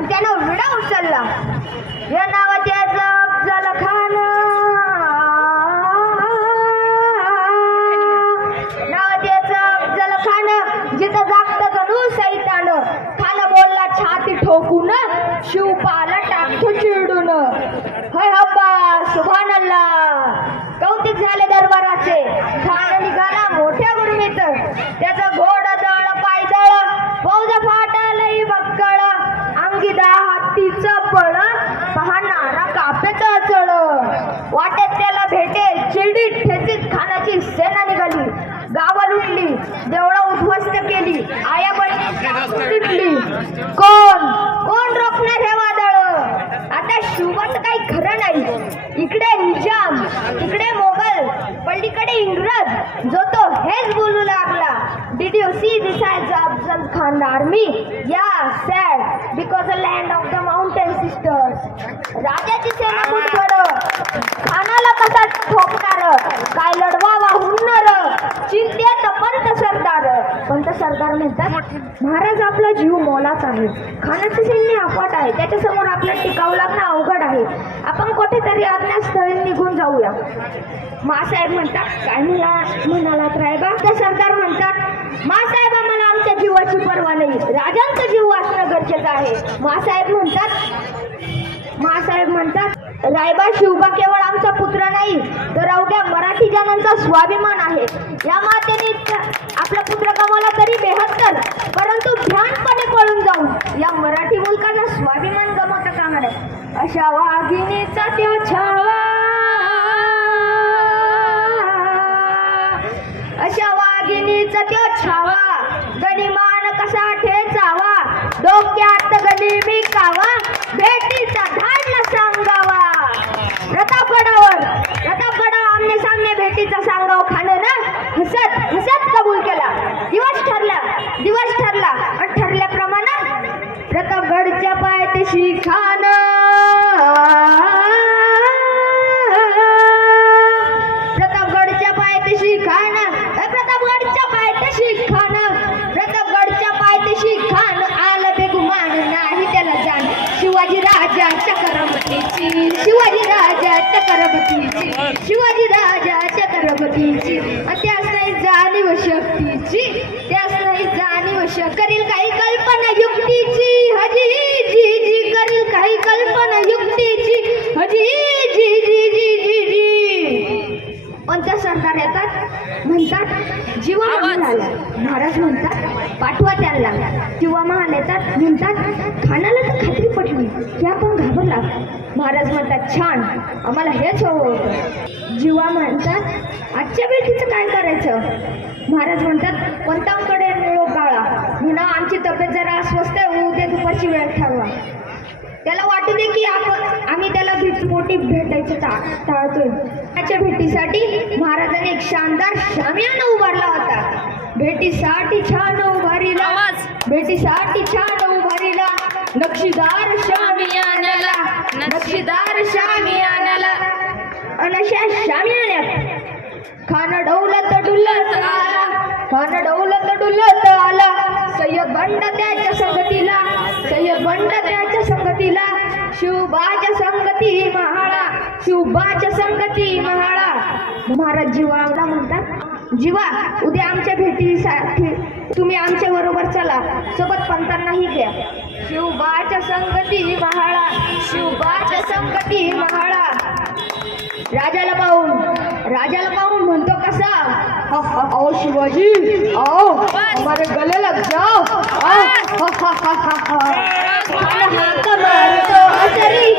आणि त्यानं विडा उचलला. या नावाच्या अफजल खान, नावाच्या अफजल खान, जिथं जागत जणू सैतान. खान बोलला छाती ठोकून, शिवपाला टाकतो चिडून. हय हब्बा सुभानअल्लाह. कौतिक झाले दरबाराचे. खान निघाला मोठ्या गुरमीत. त्याचं घोड दळ पायदळ, फौज फाटलई बक्कळ. अंगी 10 हत्तीचं बळ, पाहणारा कापेचं चळ. वाटेत त्याला भेटे चिडीत ठेचीत खानाची सेना निघाली. गावं लुटली, देवळं उद्ध्वस्त केली, आया बहिणी लुटली. कोण कोण रोखणार हे वादळ? आता शिवबाचं काही खरं नाही. इकडे निजाम, इकडे मोगल, पलीकडे इंग्रज. जो तो हेच बोलू लागला. Did you see this as Afzal Khan army? Yeah, sad, because the land of the mountain sisters. राजाची सेना मुठभर, खानाला कसा ठोकणार? काय लढवा वाहुणार? चिंतेत पंत सरदार. पंत सरदार म्हणतात, महाराज आपला जीव मोलाचा आहे. खानाचे सैन्य अफाट आहे. त्याच्यासमोर आपल्याला टिकावं लागणं अवघड आहे. आपण कुठेतरी अज्ञातस्थळी निघून जाऊया. मासाहेब म्हणतात, काय म्हणालात रायबा? तर सरदार म्हणतात, मासाहेब आम्हाला आमच्या जीवाची पर्वा नाही. राजांचा जीव वाचणं गरजेचं आहे. मासाहेब म्हणतात, रायबा शिवबा केवळ आमचा पुत्र नाही, तर अवघ्या मराठी जनांचा स्वाभिमान आहे. या मातेने आपला पुत्र गमावला तरी 72, परंतु ध्यानपणे पळून जाऊन या मराठी मुलकाचा स्वाभिमान गमावता कामा नये. अशा वाघिणीचा त्यो छावा, अशा वाघिणीचा त्यो छावा, गनिमान कसा ठेचावा, डोक्यात गनिमी कावा, भेटीचा धाडला सांगावा. प्रतापगडावर आमने सामने भेटीचा सांगाव खानं ना हसत कबूल केला. दिवस ठरला आणि ठरल्याप्रमाणे प्रतापगडच्या पायथ्याशी खान, प्रतापगडच्या पायथ्याशी खान, प्रतापगडच्या पायथ्याशी खान आलं बेगुमान नाही त्याला जाण. शिवाजी राजाच्या करमतीची, शिवाजी राजाच्या करमतीची, शिवाजी राजाच्या करमतीची. त्यास नाही जाणीव शक्तीची, त्यास नाही जाणीव करील काही कल्पना युक्तीची. हजी जी जी करील काही कल्पना युक्तीची. हजी जी जी जी जी जी. पंच सरदार येतात, म्हणतात जीवा महाल आला. महाराज म्हणतात पाठवा त्यांना. जीवा महाल येतात, म्हणतात खानाला तर खात्री पटली की आपण घाबरला. महाराज म्हणतात छान, आम्हाला हेच हवं होतं. जीवा म्हणतात आजच्या भेटीचं काय करायचं? महाराज म्हणतात पंतांकडे निरोप गाळा, म्हणा आमची तब्येत जरा अस्वस्थ आहे, उद्या दुपारची वेळ ठरवा. त्याला वाटू दे की आम्ही त्याला पोटी भेटायचं टाळतोय. त्याच्या भेटीसाठी महाराजांनी एक शानदार शामियाना उभारला होता. भेटीसाठी छान उभारीला, भेटीसाठी छान उभारीला, नक्षीदार शामियानाला, नक्षीदार शामियानाला. अनशा शामियान्यात खान डौलत डुलत आला, खान डौलत डुलत आला. सय्यद बंड त्याच्या संगतीला, सय्यद बंड त्याच्या संगतीला. शिवबाच्या संगती महाळा, शिवबाच्या संगती महाळा. महाराज जीवाला म्हणतात, जीवा उद्या आमच्या भेटीसाठी तुम्ही आमच्या बरोबर चला, सोबत पंतांनाही घ्या. शिवबाच्या संगती महाळा, शिवबाच्या संगती महाळा. राजाला पाहून म्हणतो कसा, आओ शिवाजी आओ, हमारे गले लग जाओ. खान हाक मारतो हसरी,